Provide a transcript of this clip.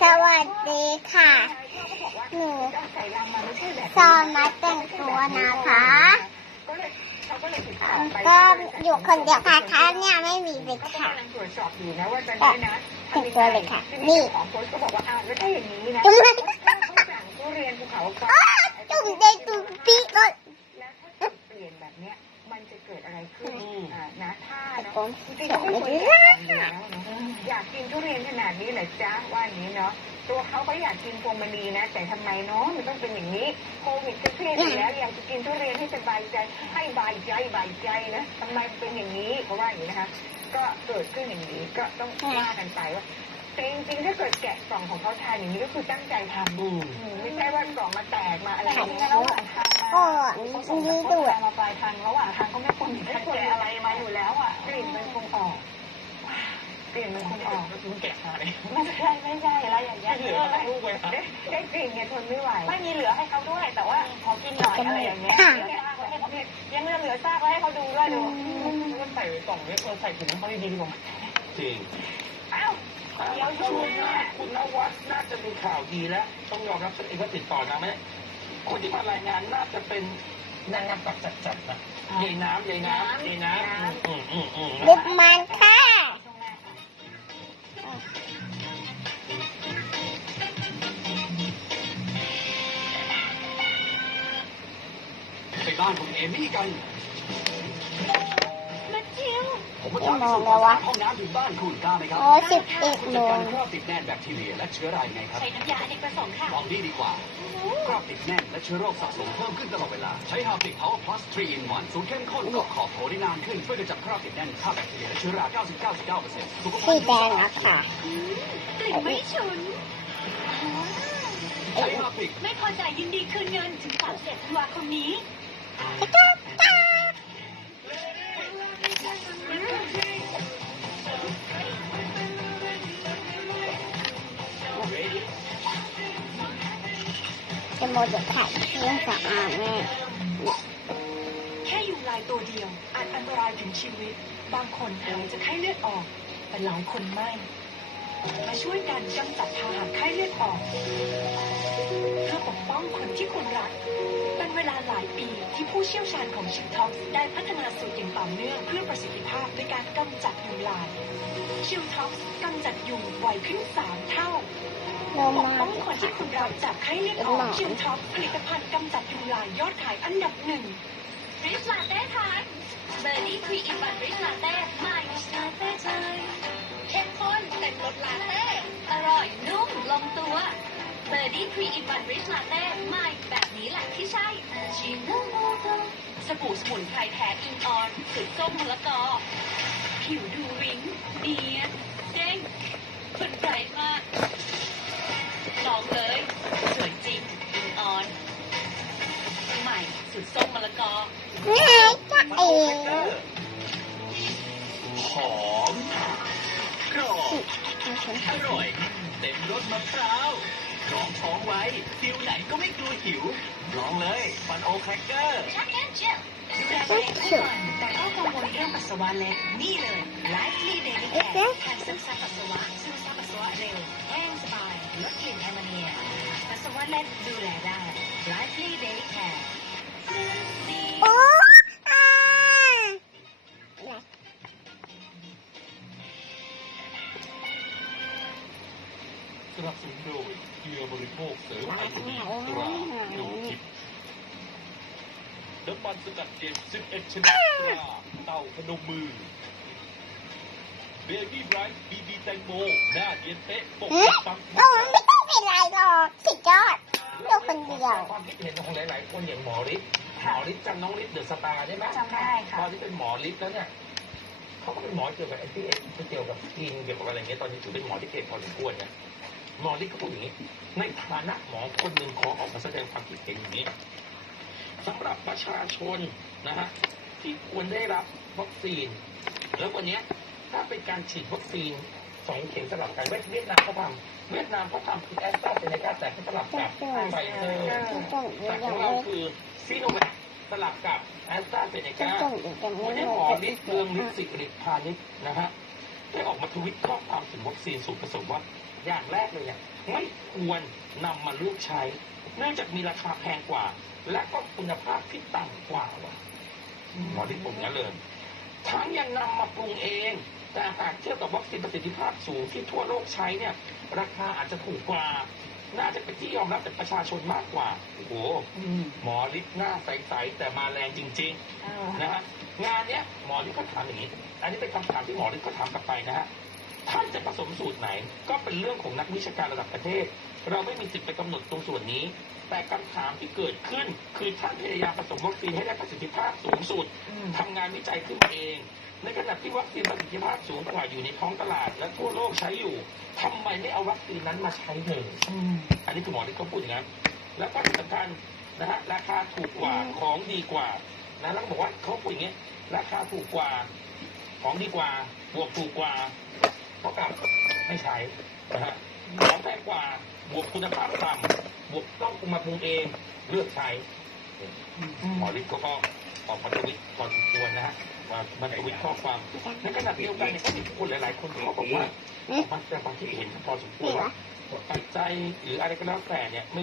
สวัสดีค่ะ หนูซอนมาแต่งตัวนะคะก็อยู่คนเดียวค่ะค่ะเนี่ยไม่มีเลยค่ะตรวจสอบอยู่นะว่าตอนนี้นะแต่งตัวเลยค่ะ นี่ของโพสต์ก็บอกว่าอ้าวแล้วถ้าอย่างนี้นะจุ๊บเขาสั่งทุเรียนภูเขาไฟอ้าจุ่มเด็กจุ่มปีเมันจะเกิดอะไรขึ้นอ่านะถ้าเนาะผมจริงๆเขาไม่ควรจะทำอยู่แล้วเนาะอยากกินทุเรียนขนาดนี้เหรอจ๊ะว่าอย่างนี้เนาะตัวเขาก็อยากกินพวงมณีนะ แต่ทำไมเนาะมันต้องเป็นอย่างนี้โควิดก็เครียดอยู่แล้วอยากจะกินทุเรียนให้สบายใจให้บายใจบายใจนะทำไมเป็นอย่างนี้เพราะว่าอย่างนี้นะคะ ก็เกิดขึ้นอย่างนี้ก็ต้องว่ากันไปว่าแต่จริงๆถ้าเกิดแกะกล่องของเขาทานอย่างนี้ก็คือตั้งใจทำ อืมอืมไม่ใช่ว่ากล่องมาแตกมาอะไรอย่างเงี้ยระหว่าง ทางก็มาอันนี้ด้วยมาปลายทางระหว่างทางเขาไม่ควรมีการแกะอะไรมาอยู่แล้วอะกลิ่นมันคงออกกลิ่นมันคงออกก็คือแกะมาเลยไม่ใช่ไม่ใช่อะไรอย่างเงี้ยเหลือทั้งลูกเลยครับได้ได้กลิ่นเนี่ยทนไม่ไหวไม่มีเหลือให้เขาด้วย แต่ว่าขอกินหน่อยอะไรอย่างเงี้ยค่ะเหลือซากไว้ให้เขายังเหลือเหลือซากไว้ให้เขาดูด้วยดูมันใส่กล่องนี้ควรใส่ถุงให้เขาดีๆดีกว่าจริงอ้าวเดี๋ยวช่ช่ววงยหน้าคุณนวัดน่าจะมีข่าวดีแล้ว ต้องยอมรับตัวเองว่าติดต่อนะไหม คนที่มารายงานน่าจะเป็นนางงามตักจัดๆนะยายน้ำยายน้ำยายน้ำอืมอืมอืมลิปมันค่ะ ไปบ้านของเอมี่กัน มาจิวผมมาตามไปสู่ความสะอาดห้องน้ำถึงบ้านคุณกล้าไหมครับโอ้สิบเอ็ดคุณโมจัดงการครอบติดแน่นแบคทีเรียและเชื้อรายังไงครับใช้น้ำยาอเนกประสงค์ค่ะลองดีดีกว่าครอบติดแน่นและเชื้อโรคสะสมเพิ่มขึ้นตลอดเวลา ใช้ฮาปิกพาวเวอร์พลัส3 in 1สูตรเข้มข้นเกาะขอบโถได้นานขึ้นช่วยกำจัดครอบติดแน่นฆ่าแบคทีเรียและเชื้อรา 99.9%สุขภาสีพแดงอะค่ะกลิ่นไม่ฉุนใช้ฮาปิกไม่พอใจยินดีคืนเงินถึง31ธันวาคมนี้ จะโมจะถ่ายเครื่องสำอางแม่แค่ยุงลายตัวเดียวอาจอันตรายถึงชีวิต บางคนหายจากไข้เลือดออก แต่หลายคนไม่ มาช่วยกันกำจัดพาหะไข้เลือดออกเพื่อปกป้องคนที่คุณรัก เป็นเวลาหลายปีที่ผู้เชี่ยวชาญของชิลท็อกได้พัฒนาสูตรอย่างต่อเนื่องเพื่อประสิทธิภาพในการกำจัดยุงลายชิลท็อกกำจัดยุงไวขึ้นสามเท่าโนปกมา ป้องคนที่คุณรักจากไข้เลือดออกชิลท็อกผลิตภัณฑ์กำจัดยุงลายยอดขายอันดับหนึ่งริชลาเต้ทานเบอร์รี่ทรีอินวันริชลาเต้ใหม่ริชลาเต้ใจเข้มข้นเต็มรสลาเต้อร่อยนุ่มลงตัวเบอร์รี่ทรีอินวันริชลาเต้ใหม่แบบนี้แหละที่ใช่ชิมสบู่สมุนไพรแท้อินออนสูตรส้มมะละกอผิวดูวิ้งเนียนเด้งคนไบรท์มาก ลองเลย สวยจริงอินออนใหม่สูตรส้มมะละกอไงจะเอหอมกรอบอร่อย เต็มรสมะพร้าวรองท้องไว้ฟิวไหนก็ไม่กลัวหิว ลองเลยฟันโอแครกเกอร์ชักแอนเจลดูแลตัวเองทุกวันแต่ก็กังวลเรื่องปัสสาวะเล็กนี่เลยไลฟ์ลีเดลิแคร์แทนซึมซับปัสสาวะซึมซับ เล็กดูแลได้ไลฟ์ลีเดลิแคร์โอ้อาสนับสนุนโดยเกียร์บริโภคเสริมอายุดีตราดูทิพย์น้ำมันสกัดเย็น11ชนิดตราเต่าพนมมือเบบี้ไบรท์บีบีแตงโมหน้าเย็นเป๊ะปกปิดปัง โอ้มันไม่ต้องเป็นไรหรอกสุดยอดลูกคนเดียว ความคิดเห็นของหลาย ๆ คนอย่างหมอฤทธิ์หมอฤทธิ์จำน้องฤทธิ์เดอะสตาร์ได้ไหมจำได้ค่ะ ตอนที่เป็นหมอฤทธิ์แล้วเนี่ยเขาก็เป็นหมอเกี่ยวกับไอ้ที่เกี่ยวกับกินเกี่ยวกับอะไรเงี้ยตอนนี้ถือเป็นหมอที่เก่งพอสมควรเนี่ยหมอฤทธิ์ก็พูดอย่างนี้ ในฐานะหมอคนหนึ่งขอออกมาแสดงความคิดเห็นอย่างนี้สำหรับประชาชนนะฮะที่ควรได้รับวัคซีน แล้ววันเนี้ยถ้าเป็นการฉีดวัคซีน สองเข็มสลับกันเวียดนามเขาทำเวียดนามเขาทำคือแอสตราเซเนกาแต่เขาสลับกับไฟเซอร์ที่ส่งอยู่แต่ขยัองงไม่เราคือซีโนแวคสลับกับแอสตราเซเนที่กาส่งอยู่ยังไม่วันหนี้มหมอดฤทธิ์เรืองฤทธิ์สิริพานิชนะฮะได้ออกมาทวิตข้อความถึงวัคซีนสูตรผสมว่าอย่างแรกเลยเนี่ยไม่ควรนำมาเลือกใช้ เนื่องจากมีราคาแพงกว่า และก็คุณภาพที่ต่ำกว่าว่ะหมอที่ผมงั้นเลยทั้งยังนำมาปรุงเอง แต่หากเทียบกับวัคซีนประสิทธิภาพสูงที่ทั่วโลกใช้เนี่ยราคาอาจจะถูกกว่าน่าจะเป็นที่ยอมรับจากประชาชนมากกว่าโอ้โหหมอฤทธิ์หน้าใสๆแต่มาแรงจริงๆนะฮะงานเนี้ยหมอฤทธิ์ก็ถามอย่างนี้ อันนี้เป็นคำถามที่หมอฤทธิ์ก็ถามกลับไปนะฮะ ท่านจะผสมสูตรไหน ก็เป็นเรื่องของนักวิชาการระดับประเทศ เราไม่มีสิทธิ์ไปกำหนดตรงส่วนนี้ แต่คำถามที่เกิดขึ้น คือท่านพยายามผสมวัคซีนให้ได้ประสิทธิภาพสูงสุดทำงานวิจัยขึ้นมาเอง ในขณะที่วัคซีนประสิทธิภาพสูงกว่าอยู่ในท้องตลาด และทั่วโลกใช้อยู่ทำไมไม่เอาวัคซีนนั้นมาใช้เลยอันนี้คือหมอที่เขาพูดอย่างนั้นแล้วก็ที่สำคัญนะฮะราคาถูกกว่าของดีกว่านะแล้วก็บอกว่าเขาพูดอย่างนี้ราคาถูกกว่าของดีกว่าบวกถูกกว่า เท่ากับไม่ใช้นะฮะของแพงกว่าบวกคุณภาพต่ำบวกต้องปรุงมาปรุงเองเลือกใช้หมอฤทธิ์ก็ออกมาทวิตพอสมควรนะฮะมามาทวิตข้อความในขณะเดียวกันเนี่ยก็มีคนหลาย ๆ คนเขาบอกว่าออกมาแสดงความคิดเห็นพอสมควรว่าปัจจัยหรืออะไรก็แล้วแต่เนี่ย